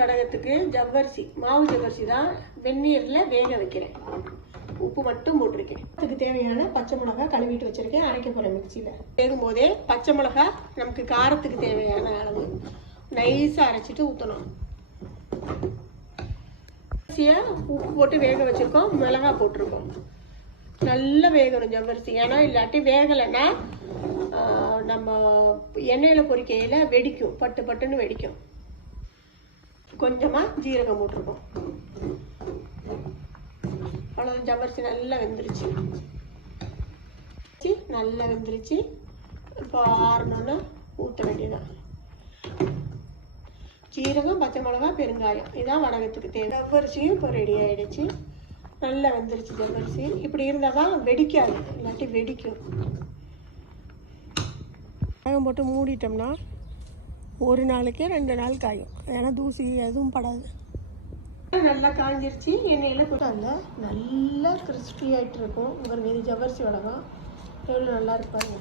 வடகத்துக்கு ஜவ்வரிசி மாவு ஜவ்வரிசி தான் வெந்நீரில் வேக வைக்கிறேன். உப்பு மட்டும் போட்டிருக்கேன். அதுக்கு தேவையான பச்சை மிளகா கழுவிட்டு வச்சிருக்கேன். அரைக்க போகிறேன் மிக்சியில். வேகும் போதே பச்சை மிளகா நமக்கு காரத்துக்கு தேவையான அளவு நைஸாக அரைச்சிட்டு ஊற்றணும் அரிசியை உப்பு போட்டு வேக வச்சுருக்கோம். மிளகா போட்டிருக்கோம். நல்லா வேகணும் ஜவ்வரிசி. ஏன்னா இல்லாட்டி வேகலைன்னா ஆஹ், நம்ம எண்ணெயில் பொறிக்கையில் வெடிக்கும். பட்டு பட்டுன்னு வெடிக்கும். கொஞ்சமாக ஜீரகம் போட்டிருக்கோம். அவ்வளோதான் ஜவ்வரிசி நல்லா வெந்துருச்சு. நல்லா வெந்துருச்சு. இப்போ ஆறணும்னா ஊற்ற வேண்டியதான் ஜீரகம் பச்சை மிளகா பெருங்காயம். இதான் வடகத்துக்கு தேவை. ஜவ்வரிசியும் இப்போ ரெடி ஆயிடுச்சு. நல்லா வெந்துருச்சு ஜவ்வரிசி. இப்படி இருந்தால் தான் வெடிக்காது. இல்லாட்டி வெடிக்கும். வடகம் போட்டு மூடிட்டோம்னா ஒரு நாளைக்கே ரெண்டு நாள் காயும். ஏன்னா தூசி எதுவும் படாது. நல்லா காஞ்சிருச்சு. எண்ணெயில் போட்டாங்க நல்லா கிறிஸ்பி ஆகிட்டு இருக்கும். உங்கள் மீது ஜவரிசி வடகம் எவ்வளோ நல்லா இருப்பாங்க